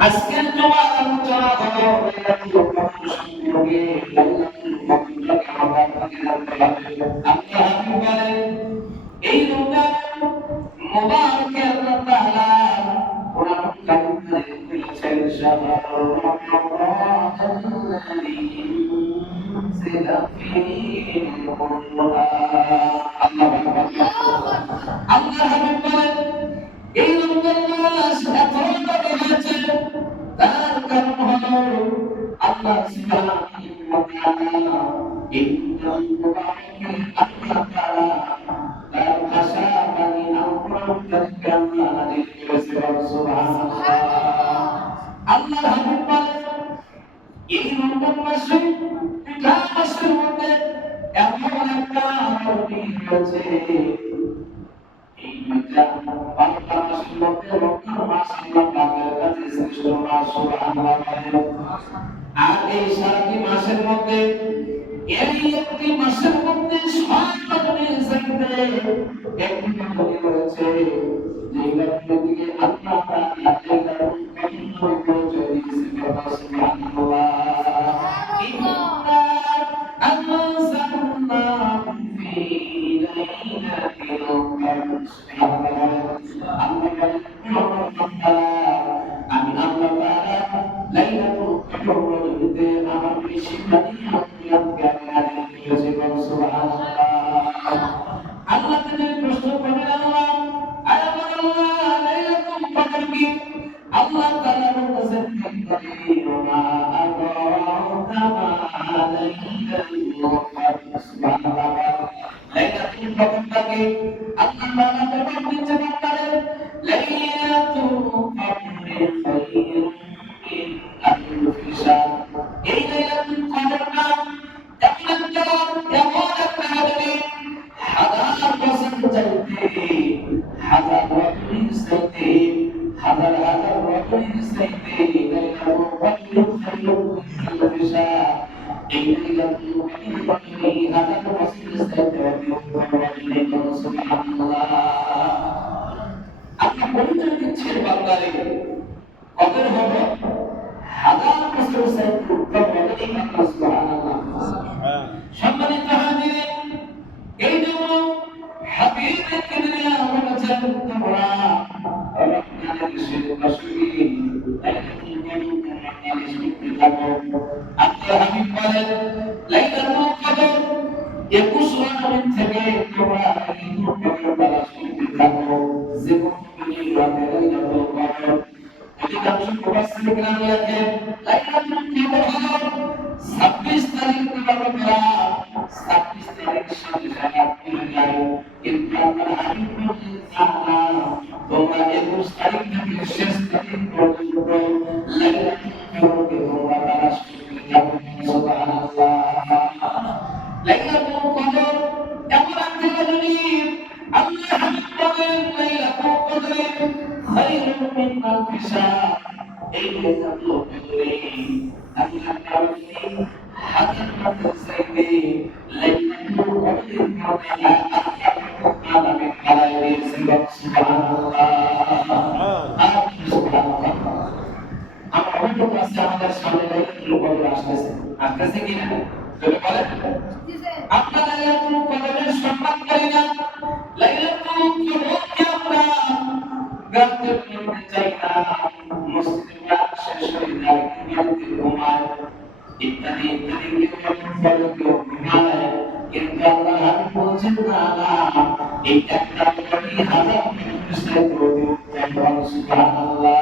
আজকের তোমার আলোচনা হলো লাইলাতুল কদর সম্পর্কে। লাইলাতুল কদরকে আমরা জানতে হবে। আল্লাহ হাবিব বলেন এই রমজান মুবারকে আল্লাহ তাআলা কোরআন কারীমে বলেছেন শাহরুর রমাদানাল্লাযী উনজিলা ফীহিল কুরআন। আল্লাহ হাবিব বলেন এই রমজান মাস এত দামি হয়েছে, তার কারণ হলো আল্লাহ সুবহানাহু ওয়া তাআলা এই রমজান মুবারকে আল্লাহ তাআলা তার ভাষা বাণী আল কোরআন কারীমকে আল্লাহ নাযিল করেছেন। সুবহানাল্লাহ। আল্লাহ হাবিব বলেন এই রমজান মাসে পিতা মাসের মধ্যে এমন একটা রবি হয়েছে, এই দুইটা বাংলা মাসের মধ্যে রমজান মাস আল্লাহ পাকের কাছে শ্রেষ্ঠ মাস। সুবহানাল্লাহ। আর এই সারাটি মাসের মধ্যে এই একটি মাসের মধ্যে সবচেয়ে চাইতে একটি রবি হয়েছে, যেটা দিকে আল্লাহ তাআলা যেটা কঠিন করে দিয়েছে। সুবহানাল্লাহ। আমি আল্লাহ তাআলা লাইলাতুল কদর রজনীতে আমার বেশি জ্ঞান দিয়েছি। সুবহানাল্লাহ। আল্লাহ তাআলা প্রশ্ন করেন আল্লাহ লাইলাতুল কদর কি? আল্লাহ তাআলা বলেছেন মা আদরাকা মা লাইলাতুল কদর। সুবহানাল্লাহ। লাইলাতুল কদরকে আল্লাহ তাআলা জবাব দিয়েছেন আপনাদের লাইলাতুল কদর খায়রুম মিন আলফি শাহর। এই লাইলাতুল কদরটা এমন একটা রাত, হাজার বছর চাইতে হাজার বছরের চাইতে হাজার হাজার বছরের চাইতে লাইলাতুল কদর খায়রুম মিন আলফি শাহর। এই লাইলাতুল কদর হাজার বছরের চাইতে অধিক। সুবহানাল্লাহ। আপনি পরিচয় দিচ্ছেন বান্দারে কদর হবে হাজার বছরের চাইতে উত্তম অধিক। সুবহানাল্লাহ। সম্মানিত হাজিরিন, এই জন্য হাবিব কিবরিয়া বলেছেন তোমরা রমজানের শেষ মাসে লাইলাতুল কদর রমজানের শেষে থাকো। আল্লাহ হাবিব বলেন লাইলাতুল কদর 21 রজনী থেকে তোমরা লাইলাতুল কদর তালাশ করতে থাকো। জীবন তুমি রাতে লাইলাতুল কদর অধিকাংশ মুফাসসির কিরাম লেখেন লাইলাতুল কদর হলো 26 তারিখ দিবাগত রাত। 26 তারিখ সাথে সাথে চলে যায়, কিন্তু আমার হাবিব বলেন না, তোমরা 21 তারিখ থেকে শেষ তারিখ পর্যন্ত লাইলাতুল কদরকে তোমরা তালাশ করতে থাকো। সুবহানাল্লাহ। লাইলাতুল কদর এমন একটা রজনী, আল্লাহ হাবিব বলেন লাইলাতুল কদর খায়রুম মিন আলফি শাহর। এই লাইলাতুল কদরে আল্লাহ তাআলা হাজার বছর চাইতে লাইলাতুল কদরের মধ্যে আল্লাহ তাআলা বাড়ায় দিয়েছেন। সুবহানাল্লাহ। সুবহানাল্লাহ। আমরা অনেক আছে আমাদের সামনে লাইলাতুল কদর আসতেছে কিনা বলে বলেন। আমরা লাইলাতুল কদরের সম্মান করি না, লাইলাতুল কদরকে আমরা গাতে করতে চাই না। মসজিদে শেষ হয়ে যায়, বাড়িতে ঘুমায়, ইত্যাদি ইত্যাদি ফলে কেউ ঘুমায়, কিন্তু আল্লাহ হাবিব বলছেন না, এই একটা কোটি হাজার মানুষের প্রতি উত্তম। সুবহানাল্লাহ।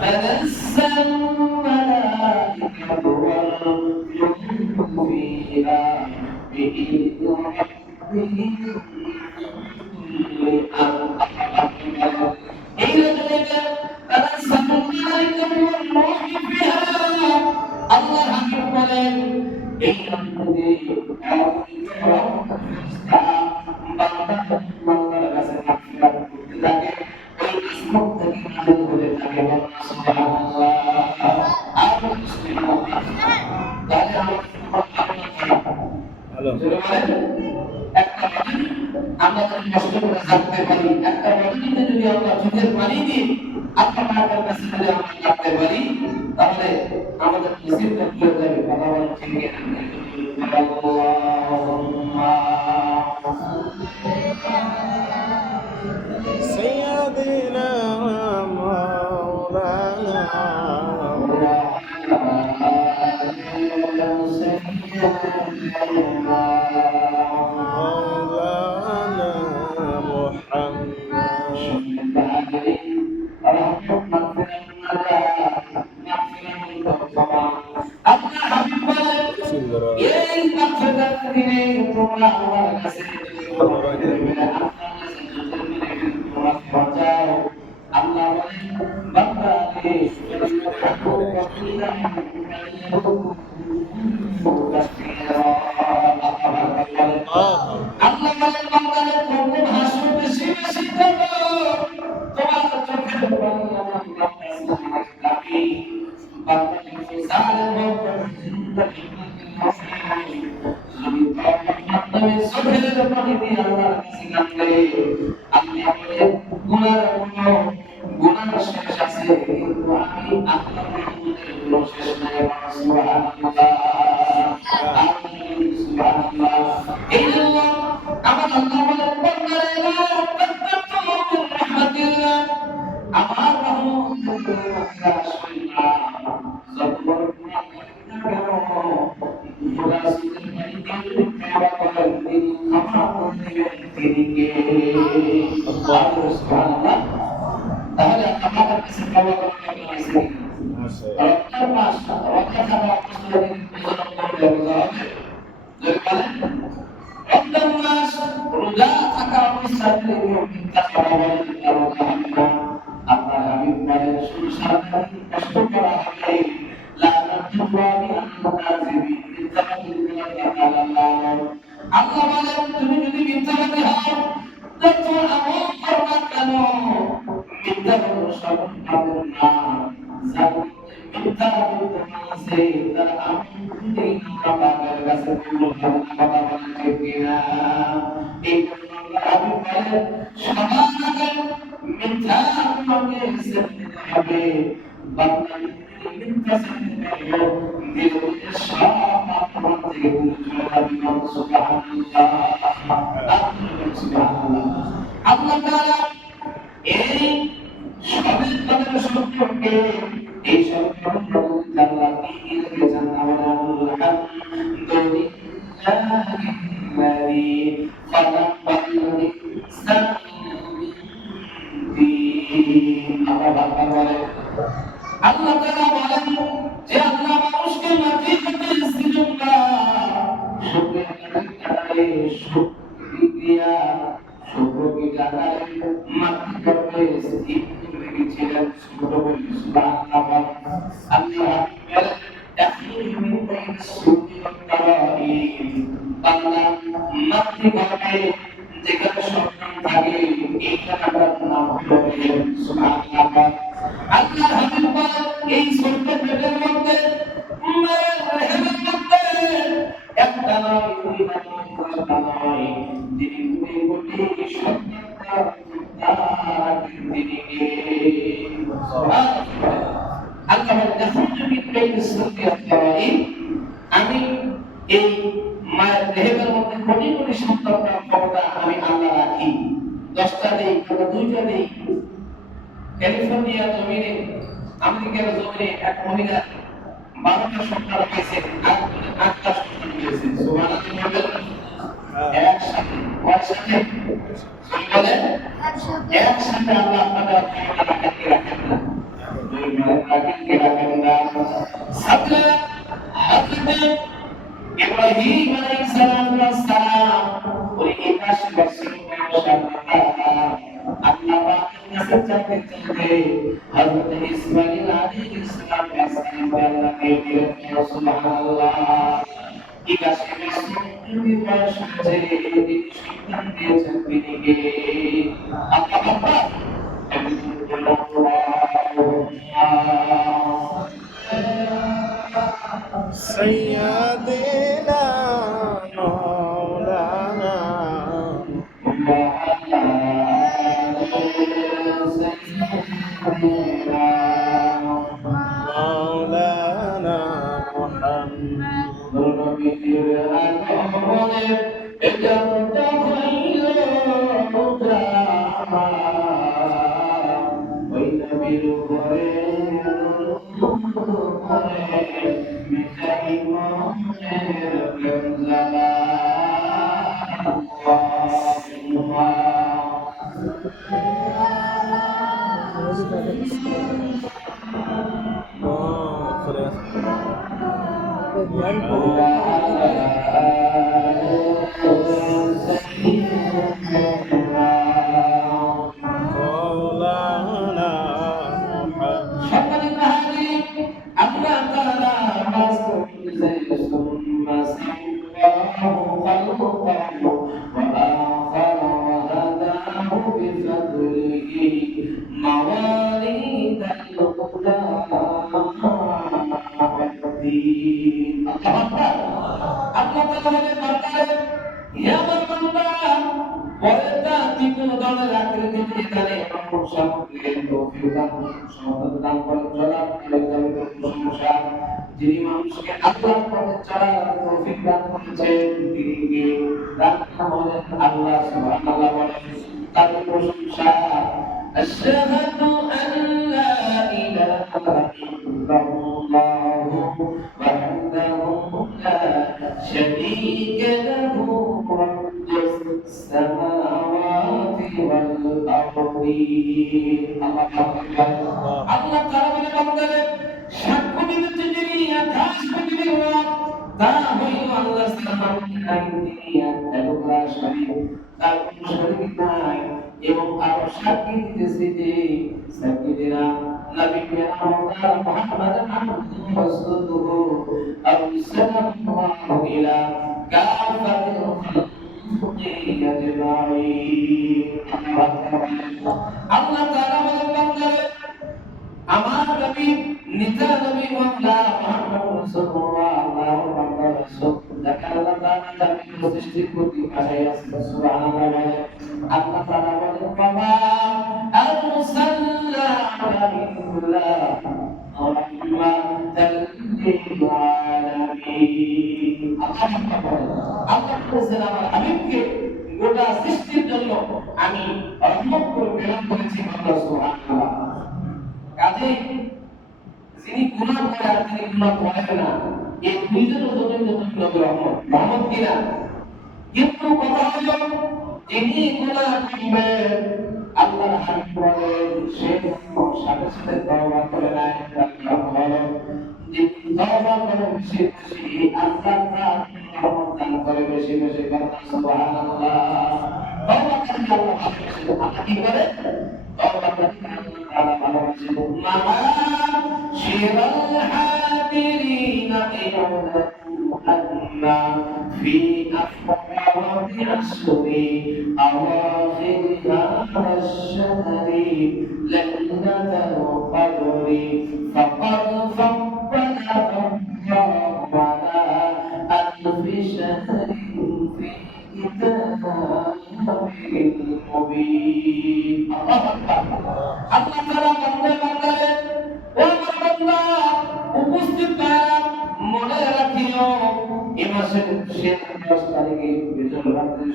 তানাজ্জালু মালাইকাতু ওয়াল রূহু ফিহা বিইذن রাব্বিহিম মিন কুল্লি আমর। এই রজনীতে তানাজ্জালু মালাইকাতু ওয়াল রূহু ফিহা। আল্লাহ হাবিব বলেন এই রজনীতে বান্দার কাছে মাগফিরাত করতে থাকে, ওই কিসমত থেকে নাযিল হতে থাকে। সুবহানাল্লাহ। আর মুসলিম তাহলে আমরা ভালো একটা আমরা যদি কষ্ট করে থাকতে পারি, একটা রজনীতে যদি আমরা চোখের পানি দিয়ে আল্লাহ পাকের কাছে যদি আমরা থাকতে পারি, তাহলে আমাদের নসিবটা খুলে যাবে। কথা বলেন ঠিক কিনা? আল্লাহুম্মা سيدنا مولانا مولانا محمد এই পাঁচটার দিনে তোমরা আমার কাছে আল্লাহ বলেন বান্দা রে আল্লাহ বলেন বান্দা রে তোমরা হাসো বেশি বেশি করো, তোমার চোখের পানি আমার কাছে লাগবে। বান্দা যদি জালেম হোক জিন্দেগি মাধ্যমে চোখের পানি দিয়ে আল্লাহর কাছে কাঁদবে, আল্লাহ বলে গুনার শেষ আছে, কিন্তু আমি আল্লাহর গুনার শেষ নাই। সুবহানাল্লাহ, সুবহানাল্লাহ। এই জন্য আমার আল্লাহ বলেন বান্দারে লা তাকনাতু মিন রাহমাতিল্লাহ, আমার রহমত থেকে নিরাশ হইও না। যত বড় গুনাহ করি না কেন, খোদা সুদের পানি দিয়ে যদি তওবা করেন, তিনি ক্ষমা করে দিবেন। তিনি কে? আল্লাহ। সুবহানাল্লাহ। তাহলে আমাদের কাছে তওবা করতে হবে। রমজান মাস, রমজান থাকা অবস্থায় যদি পূজা করতে হবে, যদি বলেন রমজান মাস রোজা থাকা অবস্থায় যদি মিথ্যা কথা বলেন, আপনার হাবিব বলেন সুসারী কষ্ট করা হবে। আল্লাহ বলেন তুমি যদি মিথ্যাবাদী হও, যত আমল করো না কেন, মিথ্যা কোনো সফল পাবে না। যার মিথ্যা বলছে তার আমল আল্লাহর কাছে পূর্ণ হবে না। কথা বলেন ঠিক কিনা? এই জন্য আল্লাহ হাবিব বলেন সবার আগে মিথ্যা তোমাকে ছেড়ে দিতে হবে। বান্দা যদি মিথ্যা ছেড়ে দিতে পারো, দিলের সব পাপ তোমার থেকে দূরে চলে যাবে। সুবহানাল্লাহ, সুবহানাল্লাহ। আল্লাহ তাআলা এই সবের কথা সম্পর্কে এই সব আল্লাহ কি রেখেছেন? আলহামদুলিল্লাহিল্লাযী খালাকাল ইনসানা আল্লাহ তাআলা বলেন যে আল্লাহ মানুষকে মাটি থেকে সৃজন করা, শুকরিয়া জানালে মাটি করবে স্থির করে রেখেছিলেন। সুবহানাল্লাহ। আল্লাহ বলেন তাহমিল মিন বাইন সুরি ওয়াত তারাইব, বান্দা মাটি করবে যেখানে সন্তান থাকে, এই জায়গাটার নাম হলো সুবহানাল্লাহ। আল্লাহ হাবিব বলেন এই ছোট্ট পেটের মধ্যে রেহেমের মধ্যে একটা নয়, দুই নয়, পাঁচটা নয়, যিনি কোটি কোটি সন্তান তিনি কে? আল্লাহ আমি এই মায়ের দেহের মধ্যে কোটি কোটি সন্তানের ক্ষমতা আমি আল্লাহ রাখি। 10টা দেই, 2টা দেই। ক্যালিফোর্নিয়া জমিনে, আমেরিকার জমিনে এক মহিলা 12টা সন্তান পেয়েছে, 8টা সন্তান পেয়েছে। সুবহানাল্লাহ। একসাথে একসাথে আল্লাহ আপনাদের রাখেন না। ইব্রাহিম আলাইহিস সালাম ওই 81 বছর বয়সে আল্লাহ পাকের কাছে চাইতে হযরত ইসমাঈল আলাইহিস সালাম আল্লাহকে দিলেন। সুবহানাল্লাহ। 81 বছর বয়সে তিনি সন্তান দিয়েছেন, তিনি কে? আল্লাহ আকবার। سيدنا مولانا مولانا محمد নবীর আগমনে এজন্য হইল ওই নবীর উপরে মিঠাই মনের গঞ্জালা مولانا محمد সম্মানিত হাজির, আল্লাহ তাআলা আল্লাহ তাআলা বলেন হে আমার বান্দা পরেরটা তিন দলের আকৃতি দিয়ে এখানে সামগ্রীর তৌফিক দান সমাধান করে চলার প্রশংসা যিনি মানুষকে আল্লাহর পথে চলার তৌফিক দান করেছেন তিনি কে রাখা হলেন আল্লাহ সুবহানাল্লাহ বলেন তার প্রশংসা আশহাদু আন লা ইলাহা ইল্লাল্লাহ ওয়াহদাহু লা শারীকা লাহু রাব্বুস সামাওয়াতি ওয়াল আরদি আল্লাহ তাআলা বলেন সাক্ষ্য দিতে যিনি আকাশ পৃথিবীর রব তা হইল আল্লাহ সুবহানাহু ওয়া তাআলা তিনি একলা শরীক তার কোনো শরীক নাই এবং আরো সাক্ষী দিতেছে যে সাক্ষীরা নবী পেয়ারা মুহাম্মদ আবদুহু ওয়া রাসূলুহু আরসালাহু ইলা কাফাতিল খালকি আজমাইন আল্লাহ তাআলা বলেন আমার নবী নিতা নবী মুহাম্মদ রাসূলুল্লাহ আল্লাহর বান্দা রাসূল যাকে আল্লাহ তাআলা জামিন সৃষ্টি করতে পাঠাইয়াছেন সুবহানাল্লাহ আল্লাহ তাআলা বলেন বাবা আরসালনাকা ইল্লা রাহমাতাল লিল আলামিন আল্লাহ বলেন আমার হাবিবকে গোটা সৃষ্টির জন্য আমি রহমত করে প্রেরণ করেছি আল্লাহ সুবহানাল্লাহ কাজে যিনি গুনাহ করে আর যিনি গুনাহ করেন না এই দুইজনের জন্য নবীর রহমত কিনা কিন্তু কথা হলো যিনি গুনাহ করবেন আল্লাহর হাবিব বলেন সে সাথে সাথে তওবা করে না যে তওবা করে বেশি বেশি আল্লাহ তাআলা রহমত দান করে বেশি বেশি সুবহানাল্লাহ তওবা করে আল্লাহ কি করে তওবা করে আল্লাহ ভালোবাসেন معاشر الحاضرين اعلموا أن في أفراد عشر أواخر هذا الشهر ليلة القدر فقد فضلها الله على ألف شهر في كتابه المبين الله أكبر আল্লাহ তাআলা বান্দাদের ও আমার বান্দা উপস্থিত ভাইরা মনে রাখিও এই মাসের শেষ 10 তারিখে বিজয় রাতের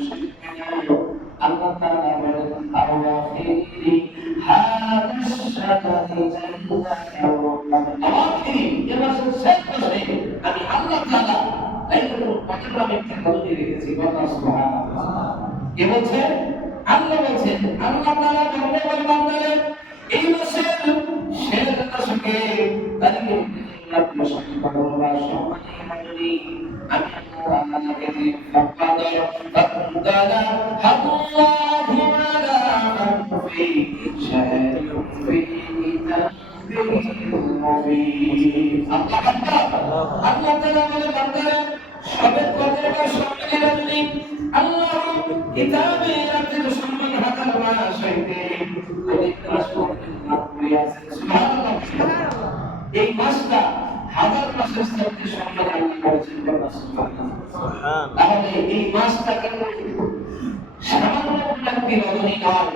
আল্লাহ তাআলা বলেন আওয়াখিরি হাদাস শাহরি আওয়াখিরি এই মাসের শেষ মাসে আমি আল্লাহ তাআলা লাইলাতুল কদর নামে একটি কদর রেখেছি সুবহানাল্লাহ কে বলছে আল্লাহ বলছেন আল্লাহ তাআলা বান্দাদের এই মাসের শেষ দশকে তারিখে আল্লাহ সুবহানাহু সম্মানী আমি আপনাকে ফাকাদ ফাদালা আল্লাহু আলা ফি শাহরি ফি কিতাবিল মুবিন আল্লাহ তাআলা বলে বান্দারা সবে কদরটা সম্মানী রাখলি আল্লাহ কিতাবে রাখতে সম্মান হাতাল মাস হইতে এই মাসটা হাজার মাসের সাথে সম্মান আল্লাহ করেছেন তাহলে এই মাসটা কিন্তু সামান্য একটি রজনী নয়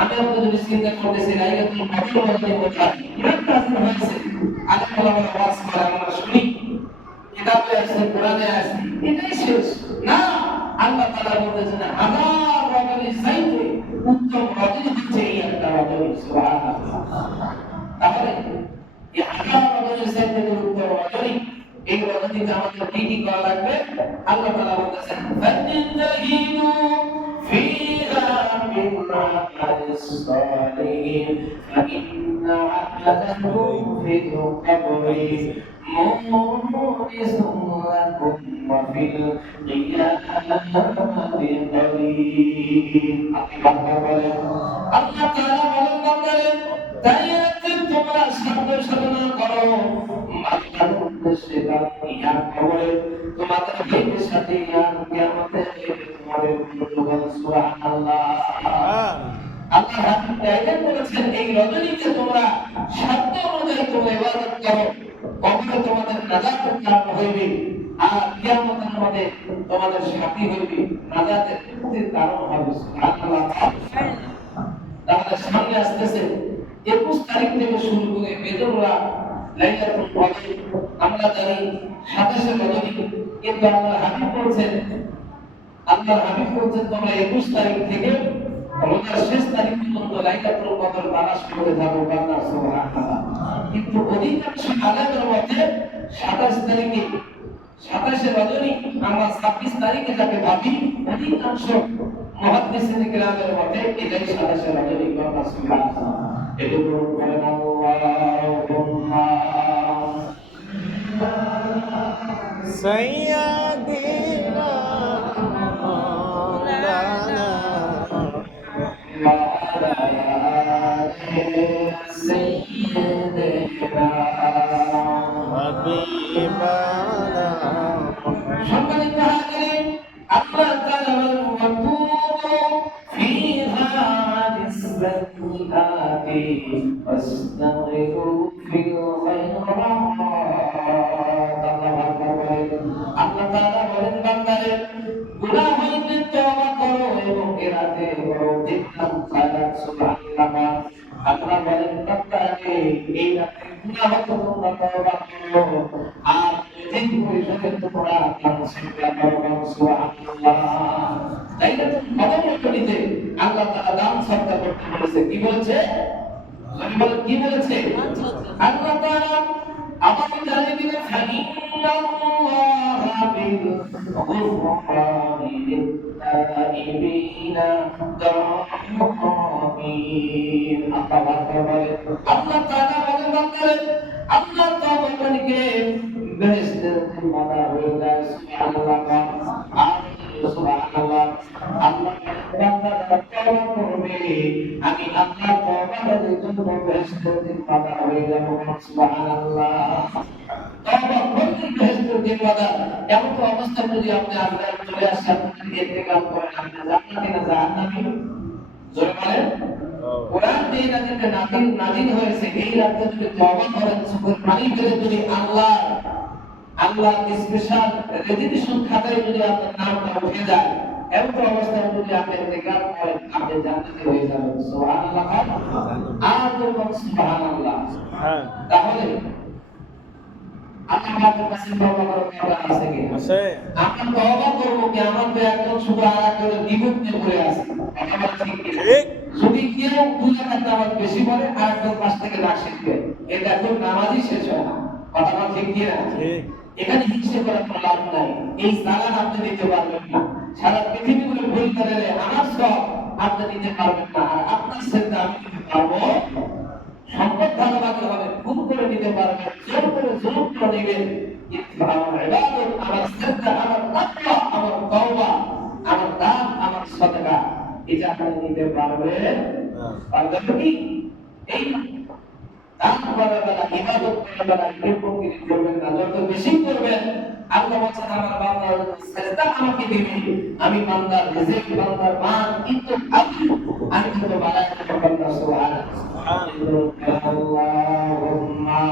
আমি আপনাদের যদি চিন্তা করতেছি লাইলাতুল কদর মানে কোথায় ইমান নাযিল হয়েছে আলেম ওলামার ওয়াজ করে আমরা শুনি কিতাবে আছে কোরআনে আছে এটাই শেষ না আল্লাহ তাআলা বলতেছেন হাজার রজনী চাইতে উত্তম রজনী হচ্ছে এই একটা রজনী সুবহানাল্লাহ তাহলে এই হাজার রজনী চাইতে উত্তম রজনী এই রজনীতে আমাদের কি কি করা লাগবে আল্লাহ তাআলা বলতেছেন ফাতিনতাহিনু فيها من عمل الصالحين فإن عملكم في القبر مونس لكم وفي القيامة قليل আল্লাহ তাআলা বলেন বান্দারে তাই তোমরা সাধনা করো মাতার উদ্দেশ্যে ইয়া কবরে তোমাদের হিতের সাথে ইয়া কিয়ামতে তোমাদের বলুন সুবহানাল্লাহ আল্লাহ হাবিব তাইলেন বলেছেন এই রজনীতে তোমরা শর্ত অনুযায়ী তোমরা ইবাদত করো কবরে তোমাদের নাজাতের কারণ হইবে আর কিয়ামতের মাঠে তোমাদের সাথী হইবে নাজাতের মুক্তির কারণ হবে সুবহানাল্লাহ তাহলে সামনে আসতেছে 21 তারিখ থেকে শুরু করে বেজররা লাইলাতুল কদর আমরা জানি 27 রজনী কিন্তু আল্লাহর হাবিব বলেন তোমরা 21 তারিখ থেকে রোজার শেষ তারিখ পর্যন্ত লাইলাতুল কদর তালাশ করে থাকো বান্দা সুবহানাল্লাহ কিন্তু অধিকাংশ আলেমের মতে 27 তারিখে 27 রজনী আমরা 26 তারিখে যাকে ভাবি অধিকাংশ মুহাদ্দিসিন কিরামের মতে এটাই 27 রজনী বান্দা সুবহানাল্লাহ এটুকু বলেন আল্লাহুম্মা سيدنا مولانا سيدنا حبيبنا সম্মানিত হাজিরিন আল্লাহ তাআলা ওয়াতুবু ফিহা লিস-সাইয়্যাতি ওয়াস্তাগফিরু ফিল খায়রাত আল্লাহ তাআলা বলেন বান্দারে গুনাহ হইতে তওবা করো এবং এ রাতে করো দেখলাম খায়রাত সুবহানাল্লাহ আল্লাহ বলেন বান্দারে এই রাতে গুনাহ হইতে তোমরা তওবা করো আর দিন পরিশোধের তোমরা আল্লাহ করো সুবহানাল্লাহ লাইলাতুল কদর করিতে আল্লাহ তাআলা দান সদকা করতে বলেছে কি বলেছে কি বলেছে আল্লাহ তাআলা আমাদের জানিয়ে দিলেন ফাইনাল্লাহ বিল গুফরানি লিত-তাইবিনা দামিন আল্লাহ তাআলা বলেন বান্দারে আল্লাহ তাআলাকে বেহেশতের জিম্মাদার হয়ে যায় সুবহানাল্লাহ সুবহানাল্লাহ আল্লাহ বান্দা তওবা করবে আমি আল্লাহ তওবার জন্য বেহেশতের জিম্মাদার হয়ে যাব সুবহানাল্লাহ তওবা করতে বেহেশতের জিম্মাদার এমন তো অবস্থা যদি আপনি আল্লাহর চলে আসেন আপনি ইন্তেকাল করেন আপনি জান্নাতি না জাহান্নামী জোরে বলেন কোরআন দিয়ে নাযিল হয়েছে এই রাতে যদি তওবা করেন চোখের পানি ফেলে যদি আল্লাহ স্পেশাল রেজিস্ট্রেশন খাতায় যদি আপনার নামটা উঠে যায় এমন অবস্থায় যদি আপনি ইন্তেকাল করেন আপনি জান্নাতি হয়ে যাবেন সুবহানাল্লাহ আর বলুন সুবহানাল্লাহ তাহলে আপনি আপনার কাছে তওবা করার কথা আছে কি আছে আমরা তওবা করব কি আমার তো একজন শুধু আরেকজন বিভক্তি করে আছে কথা ঠিক কি যদি কেউ 2 রাকাত নামাজ বেশি পড়ে আর একজন পাশ থেকে নাক শিখবে এটা তো নামাজই শেষ হয় না কথা ঠিক কি না ঠিক এখানে হিংসা করার কোনো লাভ নাই এই সালাত আপনি দিতে পারবেন না সারা পৃথিবী করে ভুল করে আমার সব আপনি দিতে পারবেন না আর আপনার সেটা আমি দিতে পারবো সম্পদ ভালোবাসতে হবে খুব করে দিতে পারবেন জোর করে নেবেন কিন্তু আমার ইবাদত আমার শ্রদ্ধা আমার তাকওয়া আমার তওবা আমার দান আমার সাদকা এটা আপনি দিতে পারবেন পারবেন কি এই দান করার বেলা ইবাদত করার বেলা এরকম কিছু করবেন না যত বেশি করবেন আল্লাহ বলেন আমার বান্দা সাজদা আমাকে দিবে আমি বান্দার রিজিক বান্দার মান কিন্তু আমি তো বাড়াই দেব বান্দা সুবহানাল্লাহ আল্লাহুম্মা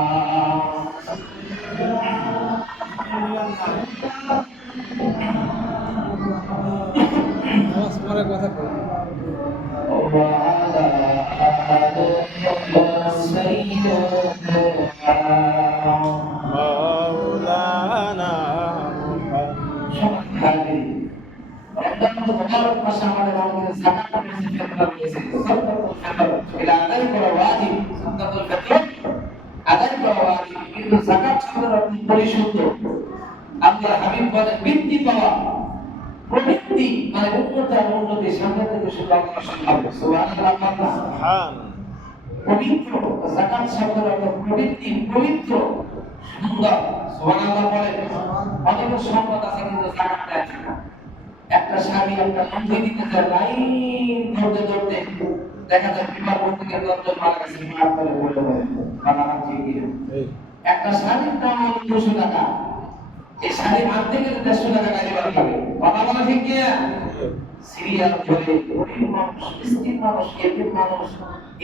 আমার কথা বল ওয়া مولانا সমাধানে রমজান মুবারক মাসে আমাদের অনেক যাকাত রয়েছে, ফিতরা রয়েছে, সাদাকাতুল ফিতর এটা আদায় করা ওয়াজিব। সাদাকাতুল ফিতর আদায় করা ওয়াজিব, কিন্তু যাকাত শব্দের অর্থ পরিশুদ্ধ। আল্লাহর হাবিব বলেন বৃদ্ধি পাওয়া, প্রবৃত্তি মানে উন্নতি সামনে থেকে শুরু করা সম্ভব। সুবহানাল্লাহ। سبحان পবিত্র যাকাত শব্দের অর্থ প্রবৃত্তি, পবিত্র, সুন্দর। সুবহানাল্লাহ বলেন। অনেক সম্পদ আছে কিন্তু যাকাত দেয় না। একটা স্বামী একটা লঞ্চি দিতে চায়, লাইন ধরতে ধরতে দেখা যায় বিমার করতে গিয়ে 10 জন মারা গেছে, বিমার করে বলে বানানা ঠিক একটা শাড়ির দাম হলো 200 টাকা। এই শাড়ি আনতে গেলে 150 টাকা গাড়ি ভাড়া লাগে। কথা বলা ঠিক কি না? সিরিয়াল ধরে গরিব মানুষ, মিসকিন মানুষ, এতিম মানুষ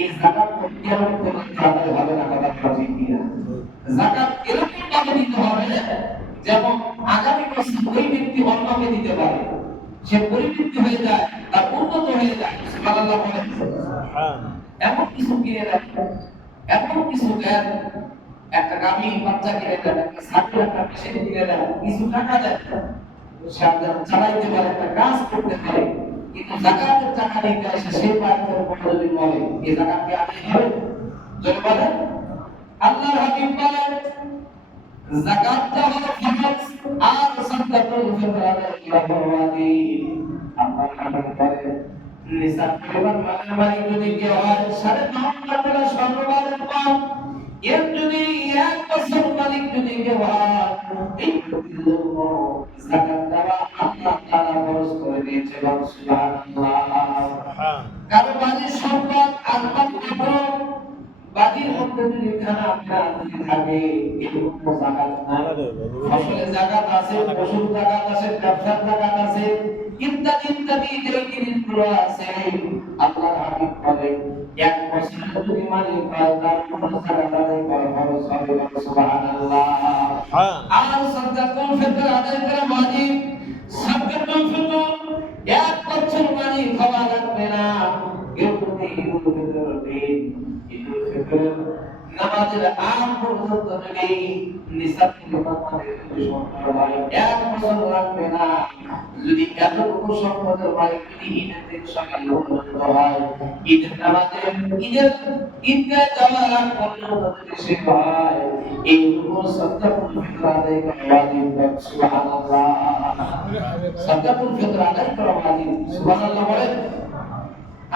এই যাকাত কিয়ামত পর্যন্ত আদায় হবে না। কথা বলা ঠিক কি না? যাকাত এরকম ভাবে দিতে হবে যেমন আগামী বছর ওই ব্যক্তি অন্যকে দিতে পারে, সে পরিবৃত্তি হয়ে যায়, তার উন্নত হয়ে যায়। সুবহানাল্লাহ বলেন। سبحان এমন কিছু কিনে দেন, এমন কিছু দেন, একটা গাভী বাচ্চা কিনে দেন, একটা ছাগল একটা মেশিন কিনে দেন, কিছু টাকা দেন, সে আপনার চালাইতে পারে, একটা কাজ করতে পারে। কিন্তু যাকাতের টাকা দিতে আসে সেই বাচ্চার উপর যদি মরে, এই যাকাত কি আদায় হবে? যদি বলেন আল্লাহর হাবিব বলেন যাকাতটা হলো ফরজ আর সাদাকাতুল ফিতর আদায় করা ওয়াজিব। আল্লাহর হাবিব বলেন নিসাব পরিমাণ মালামাল যদি কেউ হয় 9.5 টাকা স্বর্ণবারের পান, এর যদি 1 বছর মালিক যদি কেউ হয়, এই ব্যক্তির জন্য যাকাত দেওয়া আল্লাহ তাআলা ফরজ করে দিয়েছে। সুবহানাল্লাহ। سبحان কারো বাড়ির সম্পদ আর মাত্র বাড়ির মধ্যে যদি খানা আপনার যদি থাকে, এরকম তো যাকাত নাই। ফসলের যাকাত আছে, পশুর যাকাত আছে, ব্যবসার যাকাত আছে, ইত্যাদি ইত্যাদি যে জিনিসগুলো আছে, আল্লাহর হাবিব বলেন 1 বছর যদি মালিক হয় তার উপর যাকাত আদায় করা ফরজ হবে। সুবহানাল্লাহ। سبحان আর সাদাকাতুল ফিতর আদায় করা ওয়াজিব। সাদাকাতুল ফিতর 1 বছর মালিক হওয়া লাগবে না। কেউ যদি ঈদুল ফিতরের দিন, ঈদুল ফিতর নামাজের আগ পর্যন্ত যদি নিসাব পরিমাণ মালিক যদি সম্পদ হয়, 1 বছর লাগবে না। যদি এতটুকু সম্পদের মালিক যদি ঈদের দিন সকালে পর্যন্ত হয়, ঈদের নামাজে ঈদগাহ যাওয়ার আগ পর্যন্ত যদি সে হয়, এই উপর সাদাকাতুল ফিতর আদায় করা ওয়াজিব। সুবহানাল্লাহ। সাদাকাতুল ফিতর আদায় করা ওয়াজিব। সুবহানাল্লাহ বলেন।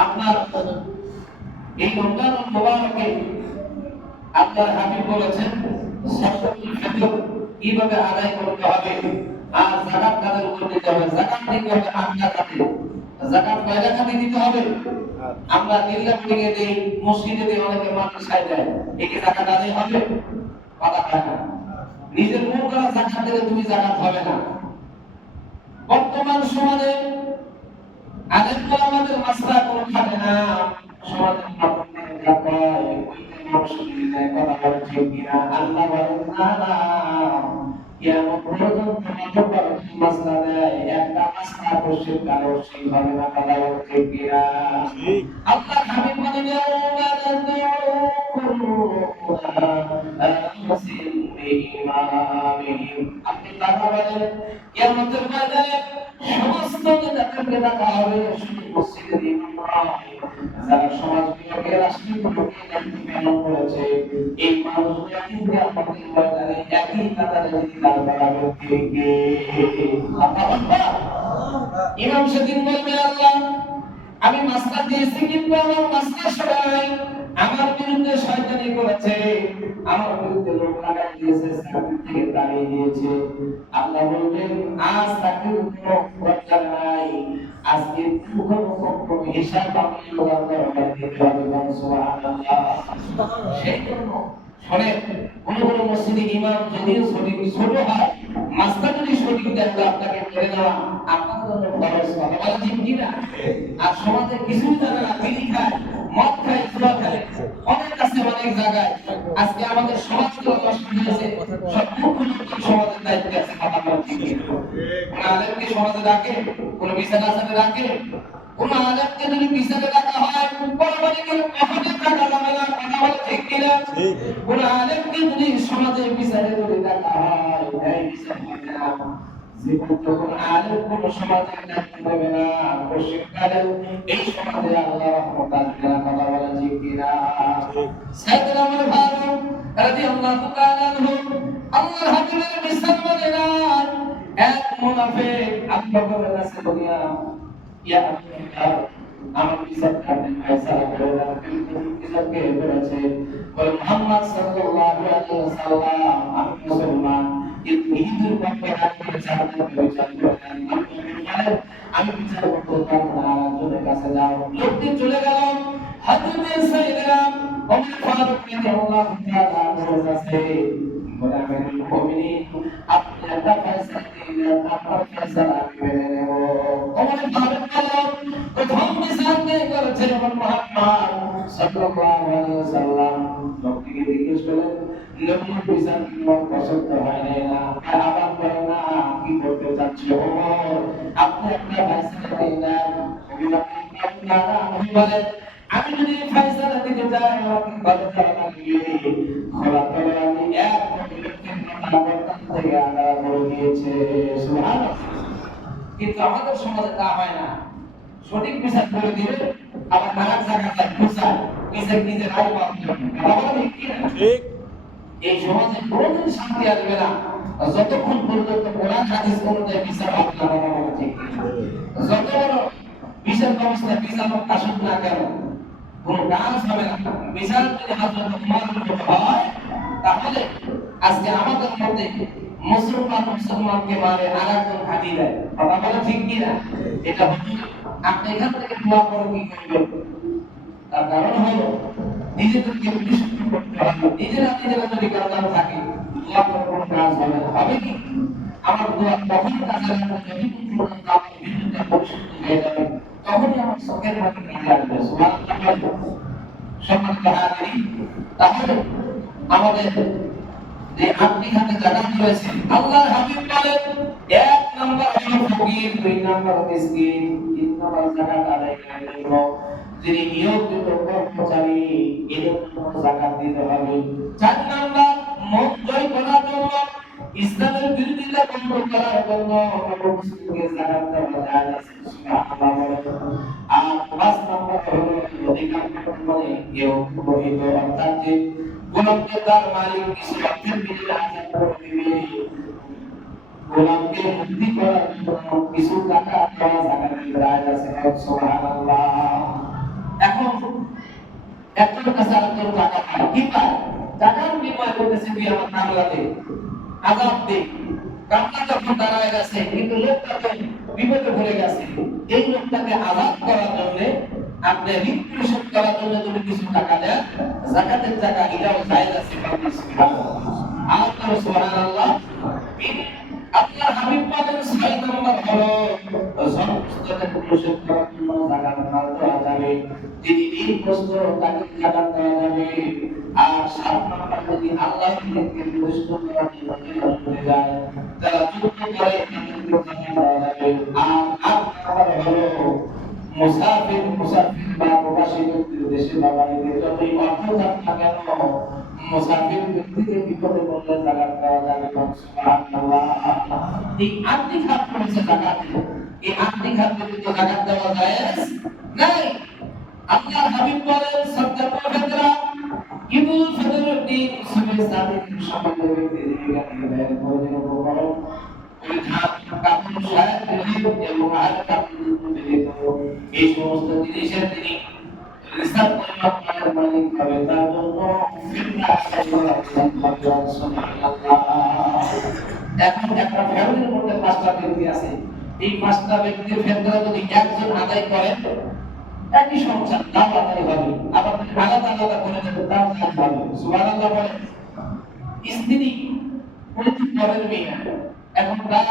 আপনার এই রমজানুল মুবারকে আল্লাহর হাবিব বলেছেন সাদাকাতুল ফিতর কিভাবে আদায় করতে হবে আর যাকাত কাদের উপর দিতে হবে। যাকাত দিতে হবে আপনার কাছে। যাকাত কয়টা কাছে দিতে হবে? আমরা দিল্লা পড়িয়ে দেই, মসজিদে দেই, অনেকে মাদ্রাসায় দেয়, একে যাকাত আদায় হবে? কথা হয় না। নিজের মুখ দ্বারা যাকাত দিলে তুমি যাকাত হবে না। বর্তমান সমাজে আলেমরা আমাদের মাসলা কোন থাকে না, সমাজের মাধ্যমে দেখায় ওইটা মানুষ নিয়ে কথা বলে ঠিক কিনা? আল্লাহ বলেন না না, কিয়ামত পর্যন্ত যতবার মাসলা দেয় একটা মাসলা বসে কারো সেই হবে না। কথা বলে ঠিক কিনা? আল্লাহ হাবিব বলেন ইয়াউমা নাদউ কুল্লু আনফুসিন বিইমামিহিম। আপনি কথা বলেন কিয়ামতের ময়দানে সমস্ত নেতাদেরকে ডাকা হবে, শুধু মসজিদের ইমাম নয়, যারা সমাজ বিভাগে রাষ্ট্রীয় বিভাগে দায়িত্ব পালন করেছে, এই মানুষগুলো কিন্তু আমাদের ময়দানে একই কাতারে যদি দাঁড় করাবে। কে? আল্লাহু আকবার। ইমাম সেদিন বলবে আল্লাহ আমি মাসলা দিয়েছি কিন্তু আমার মাসলা সবাই আমার বিরুদ্ধে শয়তানি করেছে, আমার বিরুদ্ধে লোক লাগাই দিয়েছে, সামনে থেকে দাঁড়িয়ে দিয়েছে। আল্লাহ বলবেন আজ তাকে কোনো খরচা নাই, আজকে কোনো হিসাব আমি আল্লাহর কাছে দিতে হবে। সুবহানাল্লাহ। সেই জন্য শোনেন, কোন কোন মসজিদে ইমাম যদিও সঠিক ছোট হয়, মাসলা যদি সঠিক দেয় আপনাকে মেনে নেওয়া আপনার জন্য ফরজ। কথা বলা ঠিক কিনা? আর সমাজে কিছু জানে না, বিড়ি খায়, মদ খায়, জুয়া খেলে, অনেক আছে অনেক জায়গায়। আজকে আমাদের সমাজগুলো নষ্ট হয়েছে, সব মুখ্যমন্ত্রী সমাজের দায়িত্বে আছে। কথা বলা ঠিক কিনা? কোন আলেমকে সমাজে রাখে, কোন বিচার আচারে রাখে, কোন আলেমকে যদি বিচারে রাখা হয় বড় বড় করে কখনোই টাকা যাবে না। কথা বলা ঠিক কিনা? ঠিক। কোন আলেমকে যদি সমাজে বিচারে যদি দেখা হয় এই বিচার হবে না। জীবন যখন আলেম কোন সমাজে দায়িত্ব দেবে না পশ্চিমকালে এই সমাজে আল্লাহ রহমত আসবে না। কথা বলা ঠিক কিনা? ঠিক। সাইয়েদনা ওমর ফারুক রাদিয়াল্লাহু তাআলা আনহু আল্লাহর হাবিবের মিসাল মানে না এক মুনাফিক আবু বকরের কাছে বলিয়া ইয়া আবু বকর আমার বিচার আপনি ফয়সালা করে দেন। বিচারকে বলেছে বলে মুহাম্মদ সাল্লাল্লাহু আলাইহি ওয়াসাল্লাম আমি মুসলমান কিন্তু হিন্দুর পক্ষে আপনি চাঁদের বিচার করেন আমি বিচার করতে পারবো না। আরেকজনের কাছে যাও। লোকটি চলে গেল হযরত সাইয়েদনা ওমর ফারুক রাদিয়াল্লাহু তাআলা আনহুর কাছে বলে আমিরুল মুমিনিন আপনি একটা ফয়সালা দিলেন আপনার ফয়সালা আমি মেনে নেব। ওমর ফারুক বলল প্রথম বিচার কে করেছেন মুহাম্মদ সাল্লাল্লাহু আলাইহি ওয়াসাল্লাম। লোকটিকে জিজ্ঞেস করলেন নবীর বিচার কি তোমার পছন্দ হয় না? আবার বলে না কি করতে চাচ্ছ ওমর আপনি একটা ফয়সালা দিলেন। আমি বলেন আমি যদি ফয়সালা দিতে যাই আমাকে কত টাকা লাগবে? খোলা তবে আমি এক কোটি লোকের কথা বলতাম থেকে আলাদা করে দিয়েছে। সুবহানাল্লাহ। কিন্তু আমাদের সমাজে তা হয় না। সঠিক বিচার করে দিবে আবার নানান জায়গায় খুঁজায় বিচার নিজের আয় পাওয়ার জন্য। কথা বলা ঠিক না? ঠিক। এই সমাজে কোনোদিন শান্তি আসবে না যতক্ষণ পর্যন্ত কোরআন হাদিস অনুযায়ী বিচার হবে না। কথা বলা ঠিক না? যত বড় বিচার ব্যবস্থা বিচারক আসুক না কেন কোন কাজ হবে না। বিচার যদি হযরত ওমর মতো হয় তাহলে আজকে আমাদের মধ্যে মুসলমানকে মারে আরেকজন ঘাঁটি দেয়। কথা বলা ঠিক কিনা? এটা আপনি এখান থেকে দোয়া করে কি করবেন? তার কারণ হলো নিজেদেরকে বিশুদ্ধ করতে হবে। নিজেরা যদি কারণ থাকে দোয়া করে কোনো কাজ হবে না। হবে কি? আমার দোয়া তখন কাজে লাগবে যদি পর্যন্ত আপনি বিশুদ্ধ পরিশুদ্ধ হয়ে যাবেন তখনই আমার চোখের পানি নিয়ে আসবে। সুবহানাল্লাহ। সম্মানিত হাজিরিন তাহলে আমাদের যে আপনি হাতে জাকাত রয়েছে আল্লাহর হাবিব বলেন এক নাম্বার হলো ফকির, দুই নাম্বার মিসকিন, তিন নাম্বার জাকাত আদায়কারীর জন্য যিনি নিয়োজিত কর্মচারী এদের জন্য জাকাত দিতে হবে। চার নাম্বার মন জয় করার জন্য ইসলামের বিরোধিতা বন্ধ করার জন্য মুসলিমকে জাকাত দেওয়া যায় না। সুবহানাল্লাহ। আর পাঁচ নাম্বার হলো অধিকার মানে কেউ পুরোহিত অর্থাৎ যে গোলামকে তার মালিক কিছু অর্থের বিনিময়ে আজাদ করে দিবে গোলামকে মুক্তি করার জন্য কিছু টাকা দেওয়া জাকাতের রায় আছে। সুবহানাল্লাহ। এখন একজনের কাছে আরেকজন টাকা পায় কি পায়? টাকার বিনিময় করতেছে তুই আমার কামলাতে আজাদ দে। কামলা যখন দাঁড়ায় গেছে কিন্তু লোকটা তো বিপদে পড়ে গেছে এই লোকটাকে আজাদ করার জন্য আপনি ঋণ পরিশোধ করার জন্য যদি কিছু টাকা দেন যাকাতের টাকা এটাও জায়েজ আছে। সুবহানাল্লাহ। আল্লাহ হাবিব বলেন ৬ নম্বর হলো সমস্ত পরিশোধ করার জন্য যাকাত দেওয়া যাবে। যিনি ঋণগ্রস্ত তাকে যাকাত দেওয়া যাবে। আর ৭ নম্বর যদি আল্লাহর দিনকে পরিশোধ করার জন্য চলে যায় যারা যুদ্ধ করে তাদেরকে যাকাত দেওয়া যাবে। আর ৮ নম্বর হলো মুসাফির বা প্রবাসী ব্যক্তির দেশে বা বাড়িতে যতই অর্থ থাক না কেন মুসাফির ব্যক্তিকে বিপদে পড়লে যাকাত দেওয়া যাবে। সুবহানাল্লাহ। এই আর্থিক খাত রয়েছে যাকাতে। এই আর্থিক খাত যদি যাকাত দেওয়া জায়েজ নাই। আল্লাহর হাবিব বলেন সাদাকাতুল ফিতরা ঈদুল ফিতরের দিন সুবে সাদিক সমাজের ব্যক্তি জীবিকা নির্বাহের প্রয়োজন উপকরণ কাপড় সায়াত এবং আর কাপড় এই সমস্ত জিনিসের তিনি রিসার্চ পরিমাণ মালিক হবে তার জন্য এখন একটা ফ্যামিলির মধ্যে ৫টা ব্যক্তি আছে। এই ৫টা ব্যক্তির ফেতরা যদি একজন আদায় করে একই সংসার তাও আদায় হবে। আবার যদি আলাদা আলাদা করে দেবে তাও হবে। সুবহানাল্লাহ বলে স্ত্রী পরিচিত করেন মেয়ে এখন তার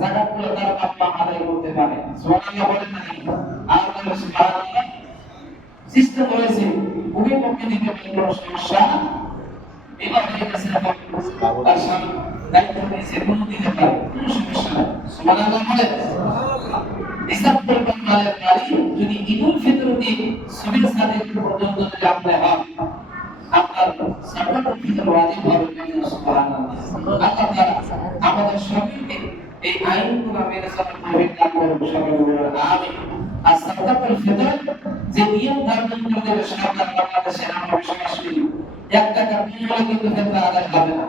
যাকাত গুলো তার বাপ মা আদায় করতে পারে। সুবহানাল্লাহ বলেন নাকি? আর বলে সুবহানাল্লাহ সিস্টেম রয়েছে উভয় পক্ষে দিতে কোনো সমস্যা এবার হয়ে গেছে তার সামনে দায়িত্ব নিয়েছে কোনো দিতে পারে কোনো সমস্যা নেই। সুবহানাল্লাহ বলেন হিসাব করবেন মালের গাড়ি যদি ঈদুল ফিতর দিন সুবে সাদিক পর্যন্ত যদি আপনি হন আপনার আপনার সাকাতুল ফিতর ওয়াজিব হবে সুবহানাল্লাহ। আল্লাহ তাআলা আমাদের সকলকে এই আইনগুলো মেনে চলার তৌফিক দান করুন, সকলে বলুন আমিন। আর সাকাতুল ফিতর যে নিয়ম ধারণ করে দেবে সরকার বাংলাদেশে, আমরা বিশ্বাস করি 1 টাকা বিনিময়ে কিন্তু ফিতরা আদায় হবে না।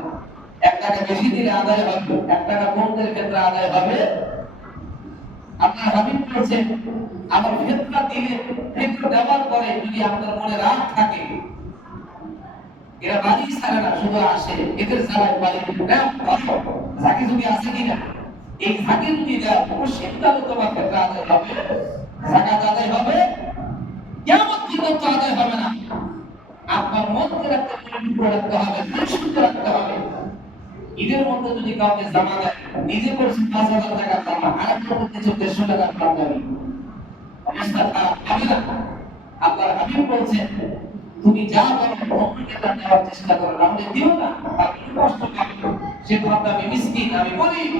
1 টাকা বেশি দিলে আদায় হবে, 1 টাকা কম দিলে ফিতরা আদায় হবে। আপনার হাবিব বলেছেন, আমার ফিতরা দিলে, ফিতরা দেওয়ার পরে যদি আপনার মনে রাগ থাকে, এরা বাড়ি ছাড়ে না, শুধু আসে, এদের ছাড়াই বাড়ি ঝাঁকি ঝুঁকি আছে কিনা, এই ঝাঁকি ঝুঁকি দেওয়া সিদ্ধান্ত তোমার ফিতরা আদায় হবে, যাকাত আদায় হবে, কিয়ামত পর্যন্ত আদায় হবে না। আপনার মনকে রাখতে, পরিশুদ্ধ রাখতে হবে, পরিশুদ্ধ রাখতে হবে। ঈদের মধ্যে যদি কাউকে জামা দেয়, নিজে করছে 5,000 টাকার জামা, আরেকটা করতে 150 টাকার পাঞ্জাবি, অবস্থা খারাপ হবে না? আল্লাহর হাবিব বলছেন, তুমি যা করো অন্যকে তা দেওয়ার চেষ্টা করো, নাহলে দিও না, তার কষ্ট পাবে। সে ভাববে আমি মিসকিন, আমি গরিব,